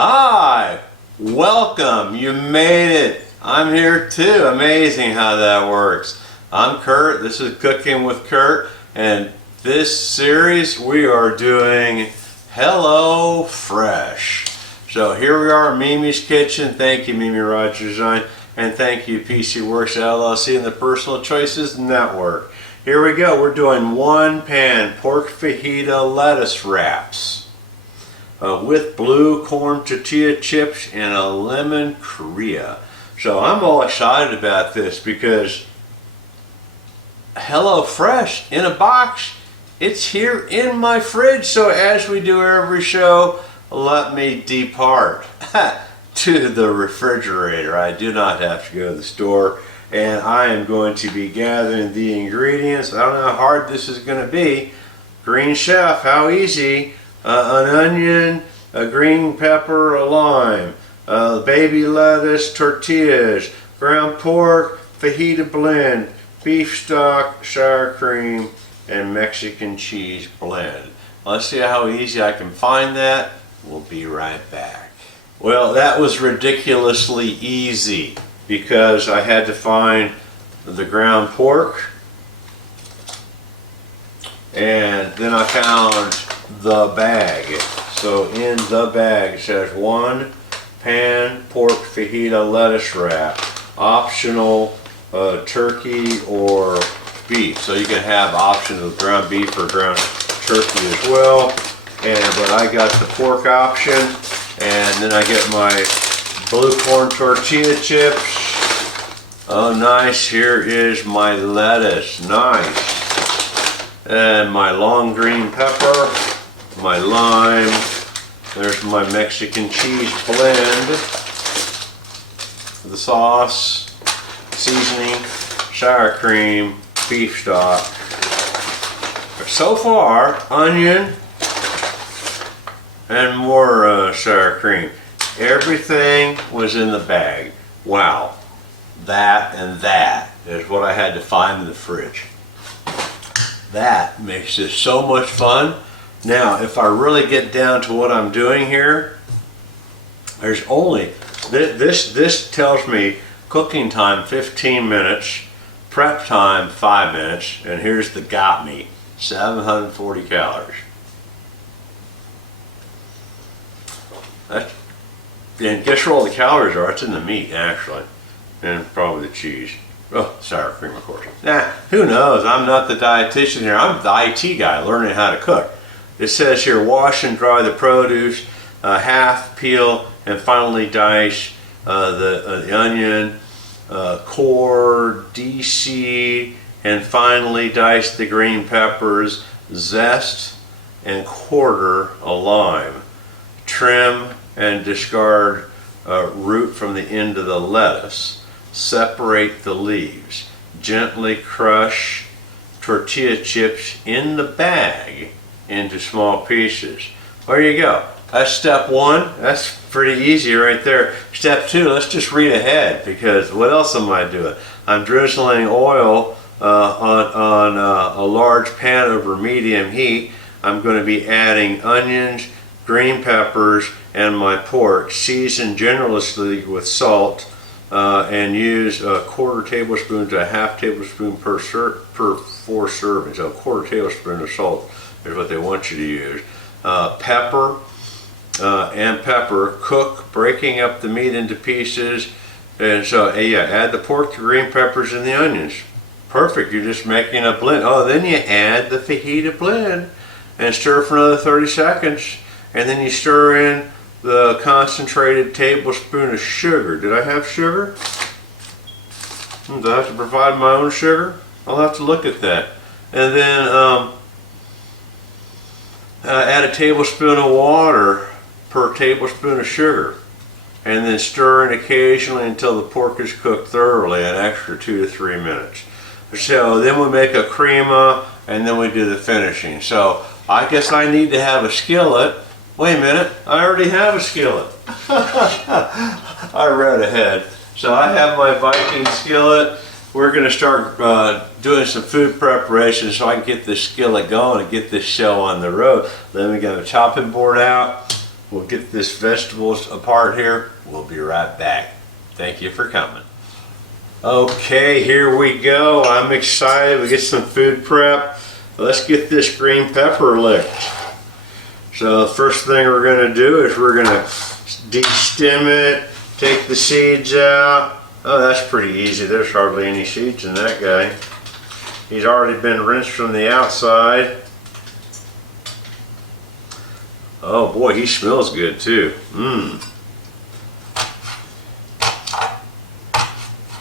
Hi, welcome, you made it. I'm here too. Amazing how that works. I'm Kurt, this is Cooking with Kurt, and this series we are doing Hello Fresh. So here we are, Mimi's Kitchen. Thank you, Mimi Rogers Design, and thank you, PC Works LLC and the Personal Choices Network. Here we go, we're doing one pan pork fajita lettuce wraps. With blue corn tortilla chips and a lemon Korea. So I'm all excited about this because Hello Fresh in a box, it's here in my fridge. So as we do every show, let me depart to the refrigerator. I do not have to go to the store, and I am going to be gathering the ingredients. I don't know how hard this is going to be. Green Chef, how easy. An onion, a green pepper, a lime, baby lettuce, tortillas, ground pork, fajita blend, beef stock, sour cream, and Mexican cheese blend. Let's see how easy I can find that. We'll be right back. Well, that was ridiculously easy because I had to find the ground pork, and then I found the bag. So in the bag it says one pan pork fajita lettuce wrap, optional turkey or beef. So you can have options of ground beef or ground turkey as well. But I got the pork option, and then I get my blue corn tortilla chips. Oh nice, here is my lettuce, nice. And my long green pepper, my lime, there's my Mexican cheese blend, the sauce, seasoning, sour cream, beef stock. So far, onion and more sour cream. Everything was in the bag. Wow, that and that is what I had to find in the fridge. That makes this so much fun. Now, if I really get down to what I'm doing here, there's only, this tells me cooking time 15 minutes, prep time 5 minutes, and here's the got me, 740 calories. And guess where all the calories are? It's in the meat, actually, and probably the cheese. Oh, sour cream, of course. Nah, who knows? I'm not the dietitian here. I'm the IT guy learning how to cook. It says here, wash and dry the produce, half peel, and finally dice the onion, core, DC, and finally dice the green peppers, zest and quarter a lime. Trim and discard root from the end of the lettuce. Separate the leaves. Gently crush tortilla chips in the bag into small pieces. There you go. That's step one. That's pretty easy right there. Step two, let's just read ahead, because what else am I doing? I'm drizzling oil on a large pan over medium heat. I'm going to be adding onions, green peppers, and my pork, seasoned generously with salt. And use a quarter tablespoon to a half tablespoon per 4 servings. So a quarter tablespoon of salt is what they want you to use. Pepper and pepper. Cook, breaking up the meat into pieces. And so yeah, add the pork, the green peppers, and the onions. Perfect. You're just making a blend. Oh, then you add the fajita blend and stir for another 30 seconds. And then you stir in the concentrated tablespoon of sugar. Did I have sugar? Do I have to provide my own sugar? I'll have to look at that. And then add a tablespoon of water per tablespoon of sugar. And then stir in occasionally until the pork is cooked thoroughly, an extra 2 to 3 minutes. So then we make a crema, and then we do the finishing. So I guess I need to have a skillet. Wait a minute, I already have a skillet. I read ahead. So I have my Viking skillet. We're going to start doing some food preparation so I can get this skillet going and get this show on the road. Then we got a chopping board out. We'll get this vegetables apart here. We'll be right back. Thank you for coming. Okay, here we go. I'm excited. We get some food prep. Let's get this green pepper licked. So the first thing we're going to do is we're going to de-stem it, take the seeds out. Oh, that's pretty easy. There's hardly any seeds in that guy. He's already been rinsed from the outside. Oh boy, he smells good too.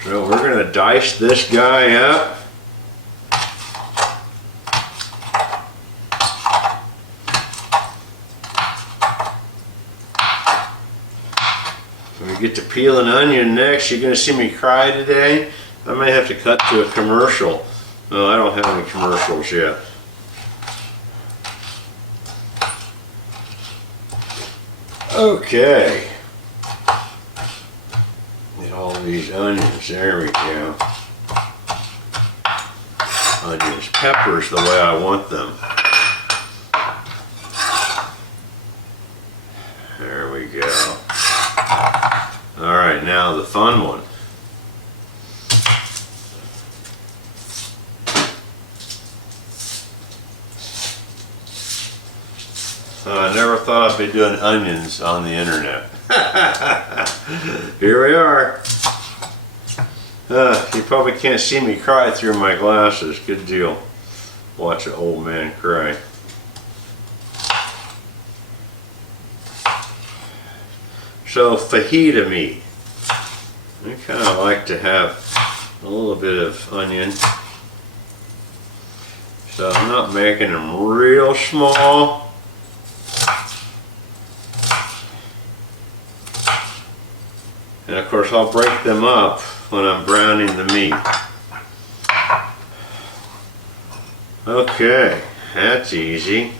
So we're going to dice this guy up. We get to peel an onion next. You're going to see me cry today. I may have to cut to a commercial. No, I don't have any commercials yet. Okay. Get all these onions. There we go. Onions, peppers the way I want them. There we go. Alright, now the fun one. I never thought I'd be doing onions on the internet. Here we are. You probably can't see me cry through my glasses. Good deal. Watch an old man cry. So fajita meat. I kind of like to have a little bit of onion. So I'm not making them real small. And of course I'll break them up when I'm browning the meat. Okay, that's easy.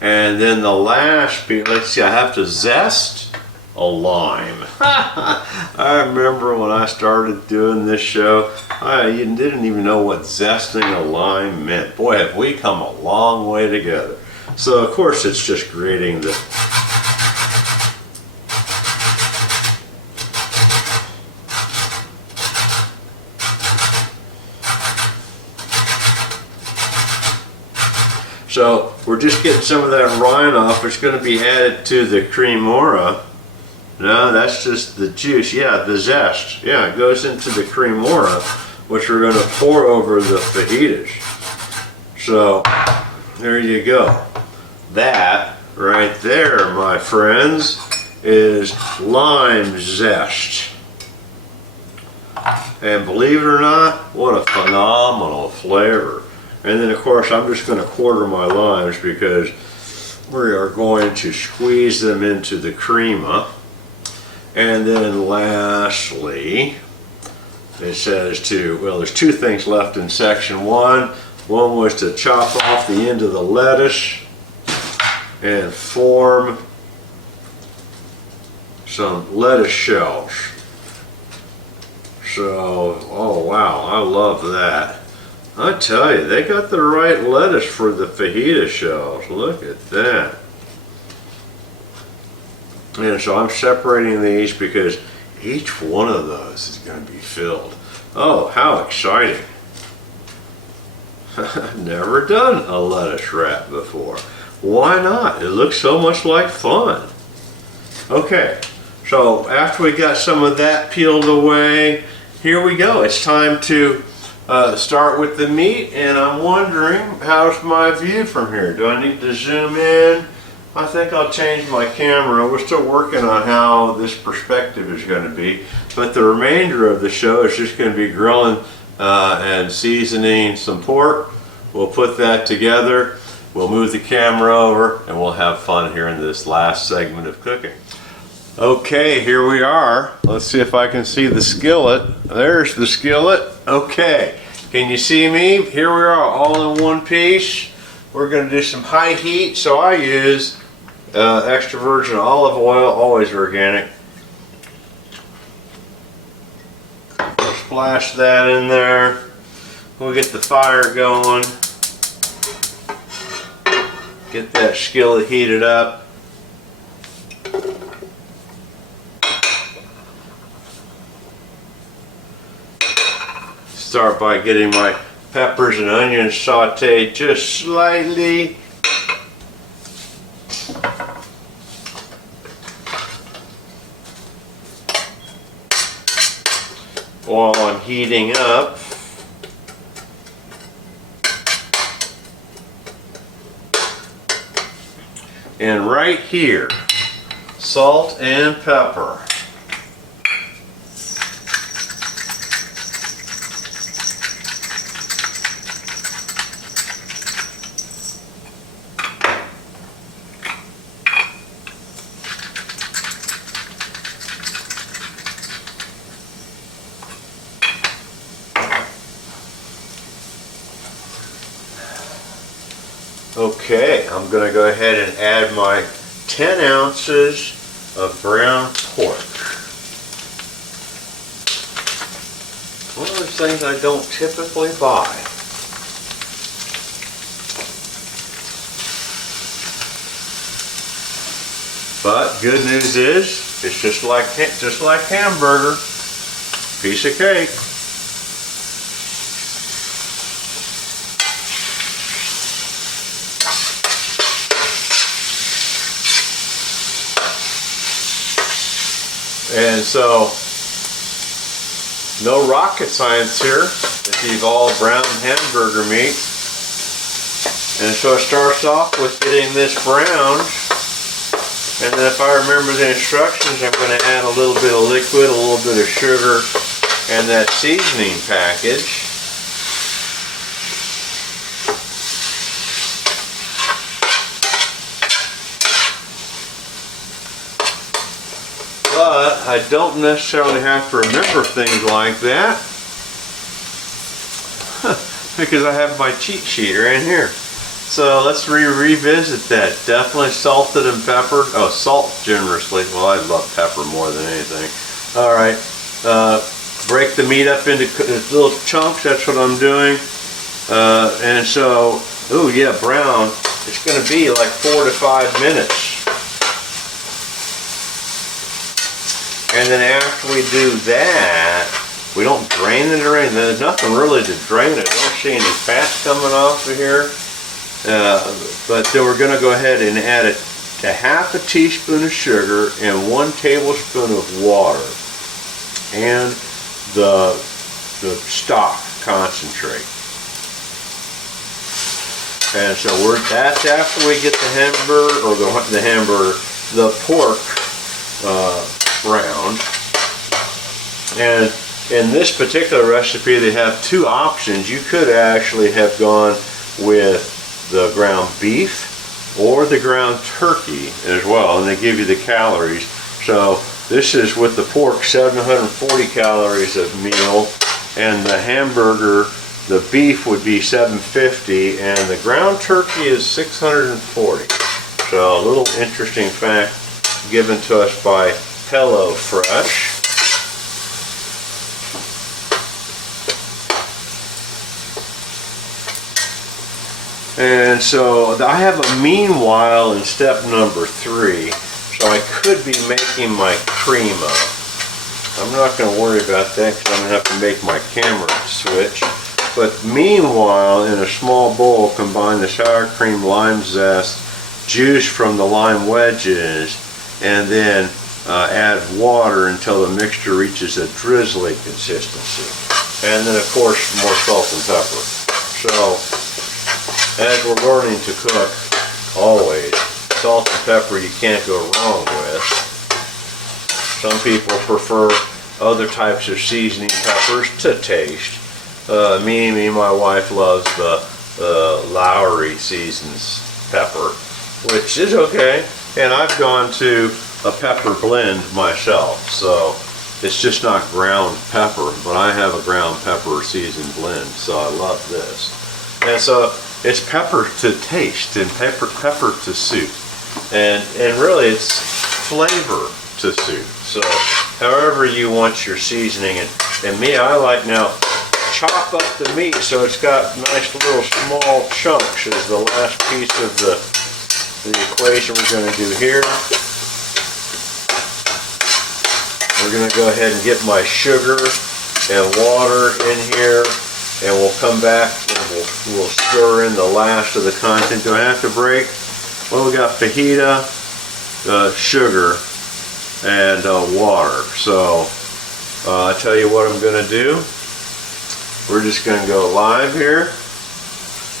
And then the last piece, let's see, I have to zest a lime. I remember when I started doing this show, I didn't even know what zesting a lime meant. Boy, have we come a long way together. So of course it's just grating the So we're just getting some of that rind off. It's going to be added to the cremora. No, that's just the juice. Yeah, the zest. Yeah, it goes into the cremora, which we're going to pour over the fajitas. So there you go. That right there, my friends, is lime zest. And believe it or not, what a phenomenal flavor. And then of course I'm just going to quarter my limes because we are going to squeeze them into the crema. And then lastly, it says well, there's two things left in section one. One was to chop off the end of the lettuce and form some lettuce shells. So, oh wow, I love that. I tell you, they got the right lettuce for the fajita shells. Look at that. And so I'm separating these because each one of those is going to be filled. Oh, how exciting. I've never done a lettuce wrap before. Why not? It looks so much like fun. Okay, so after we got some of that peeled away, here we go. It's time to start with the meat, and I'm wondering, how's my view from here? Do I need to zoom in? I think I'll change my camera. We're still working on how this perspective is going to be, but the remainder of the show is just going to be grilling and seasoning some pork. We'll put that together, we'll move the camera over, and we'll have fun here in this last segment of cooking. Okay, here we are. Let's see if I can see the skillet. There's the skillet. Okay, can you see me? Here we are, all in one piece. We're going to do some high heat, so I use extra virgin olive oil, always organic. Splash that in there. We'll get the fire going. Get that skillet heated up. start by getting my peppers and onions sauteed just slightly. While I'm heating up, and right here, salt and pepper. Okay, I'm going to go ahead and add my 10 ounces of ground pork. One of those things I don't typically buy. But good news is, it's just like hamburger, piece of cake. And so, no rocket science here. It's these all brown hamburger meat. And so it starts off with getting this browned. And then if I remember the instructions, I'm going to add a little bit of liquid, a little bit of sugar, and that seasoning package. But I don't necessarily have to remember things like that because I have my cheat sheet right in here. So let's revisit that. Definitely salted and peppered. Oh, salt generously. Well, I love pepper more than anything. All right, break the meat up into little chunks. That's what I'm doing. And so, oh yeah, brown. It's going to be like 4 to 5 minutes. And then after we do that, we don't drain it or anything. There's nothing really to drain it. I don't see any fat coming off of here. But then we're going to go ahead and add a half a teaspoon of sugar and 1 tablespoon of water and the stock concentrate. And so that's after we get the hamburger, or the pork browned. And in this particular recipe, they have 2 options. You could actually have gone with the ground beef or the ground turkey as well, and they give you the calories. So this is with the pork, 740 calories a meal, and the hamburger, the beef would be 750, and the ground turkey is 640. So a little interesting fact given to us by Hello Fresh. And so I have a meanwhile in step number 3, so I could be making my crema. I'm not going to worry about that because I'm going to have to make my camera switch. But meanwhile, in a small bowl, combine the sour cream, lime zest, juice from the lime wedges, and then add water until the mixture reaches a drizzly consistency. And then of course more salt and pepper. So as we're learning to cook, always, salt and pepper you can't go wrong with. Some people prefer other types of seasoning peppers to taste. My wife loves the Lowry Seasons pepper, which is okay. And I've gone to a pepper blend myself, so it's just not ground pepper, but I have a ground pepper seasoned blend, so I love this. And so it's pepper to taste and pepper to suit, and really it's flavor to suit. So however you want your seasoning, and me, I like now chop up the meat so it's got nice little small chunks is the last piece of the equation we're going to do here. We're going to go ahead and get my sugar and water in here, and we'll come back and we'll stir in the last of the content. Do I have to break? Well, we got fajita, sugar, and water. So I tell you what I'm going to do. We're just going to go live here.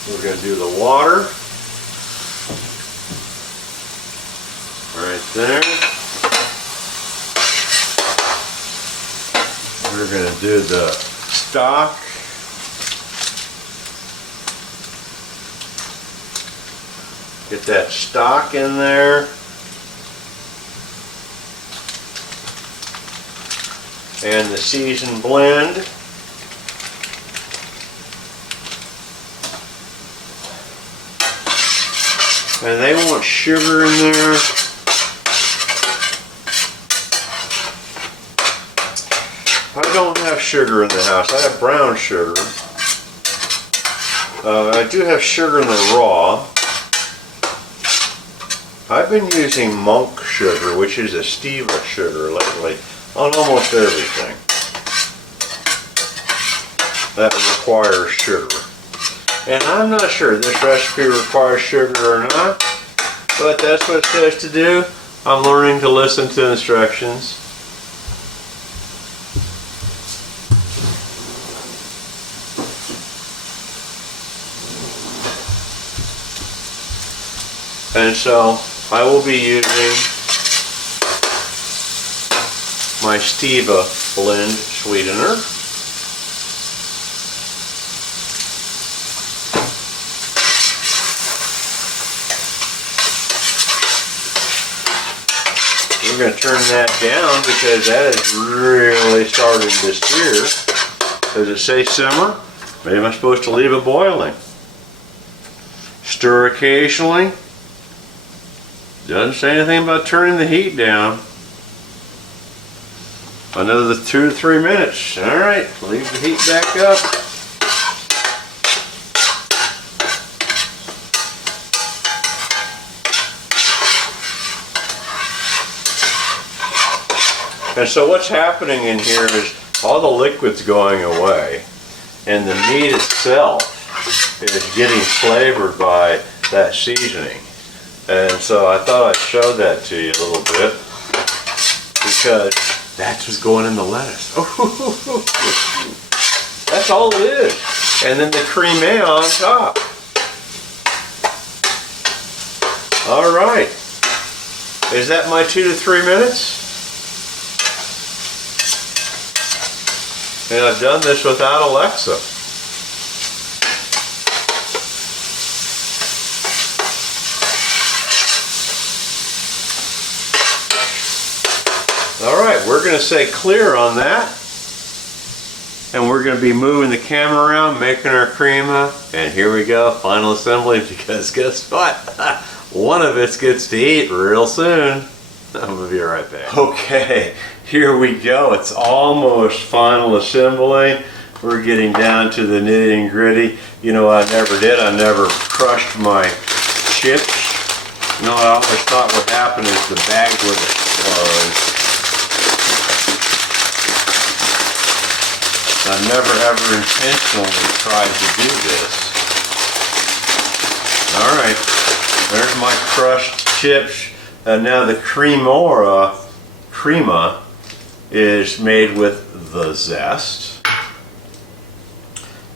We're going to do the water right there. We're going to do the stock. Get that stock in there. And the seasoned blend. And they want sugar in there. I don't have sugar in the house. I have brown sugar. I do have sugar in the raw. I've been using monk sugar, which is a stevia sugar lately, on almost everything that requires sugar. And I'm not sure this recipe requires sugar or not, but that's what it says to do. I'm learning to listen to instructions. And so I will be using my stevia blend sweetener. We're going to turn that down because that is really starting to sear. Does it say simmer? Maybe I'm supposed to leave it boiling. Stir occasionally. Doesn't say anything about turning the heat down. Another 2 to 3 minutes. Alright, leave the heat back up. And so what's happening in here is all the liquid's going away, and the meat itself is getting flavored by that seasoning. And so I thought I'd show that to you a little bit, because that's what's going in the lettuce. That's all it is. And then the creme on top. All right. Is that my 2 to 3 minutes? And I've done this without Alexa. Alright, we're going to say clear on that. And we're going to be moving the camera around, making our crema. And here we go, final assembly, because guess what? One of us gets to eat real soon. I'm going to be right back. Okay, here we go. It's almost final assembly. We're getting down to the nitty and gritty. You know what I never did? I never crushed my chips. You know, I always thought what happened is the bag would explode. I never ever intentionally tried to do this. Alright, there's my crushed chips. And now the crema is made with the zest,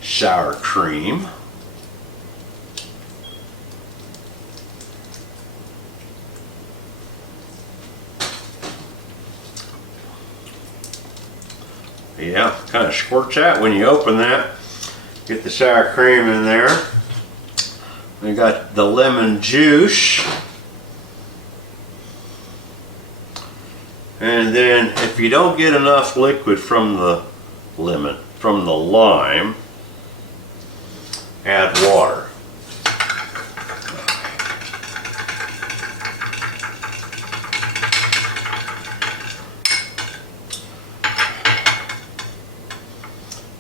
sour cream, yeah, kind of squirts out when you open that. Get the sour cream in there. We got the lemon juice. And then if you don't get enough liquid from the lemon, from the lime, add water.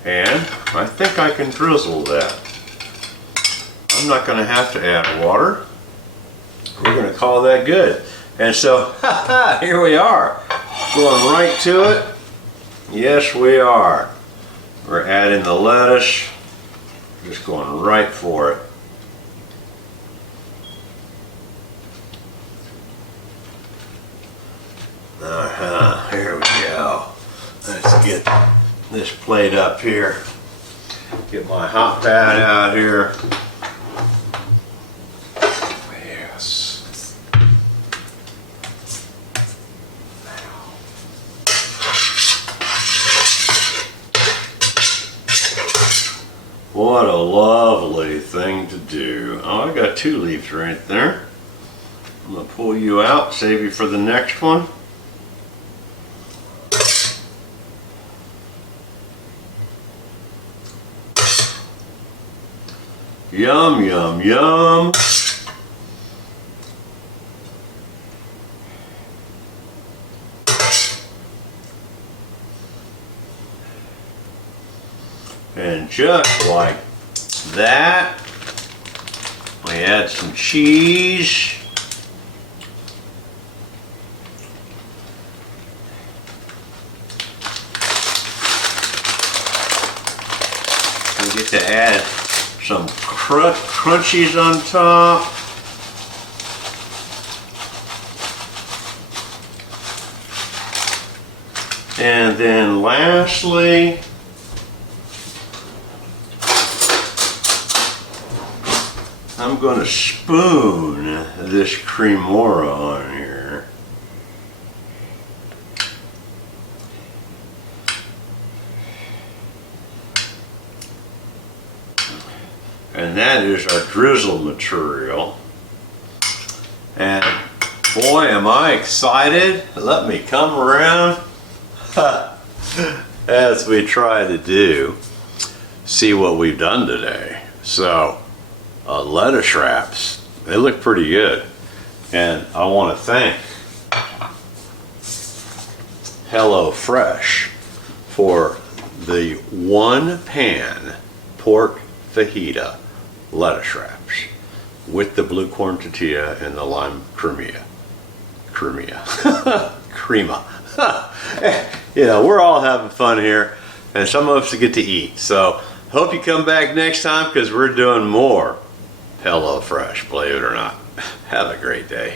And I think I can drizzle that. I'm not going to have to add water. We're going to call that good. And so, here we are. Going right to it. Yes, we are. We're adding the lettuce. Just going right for it. Here we go. Let's get this plate up here. Get my hot pad out here. Yes. What a lovely thing to do. Oh, I got 2 leaves right there. I'm going to pull you out, save you for the next one. Yum, yum, yum. And just like that, we add some cheese. We get to add some crunchies on top. And then lastly, I'm going to spoon this cremora on here. And that is our drizzle material. And boy, am I excited. Let me come around as we try to see what we've done today. So, lettuce wraps, they look pretty good. And I want to thank HelloFresh for the 1-pan pork fajita lettuce wraps with the blue corn tortilla and the lime crema. You know, we're all having fun here, and some of us get to eat. So hope you come back next time, because we're doing more HelloFresh, believe it or not. Have a great day.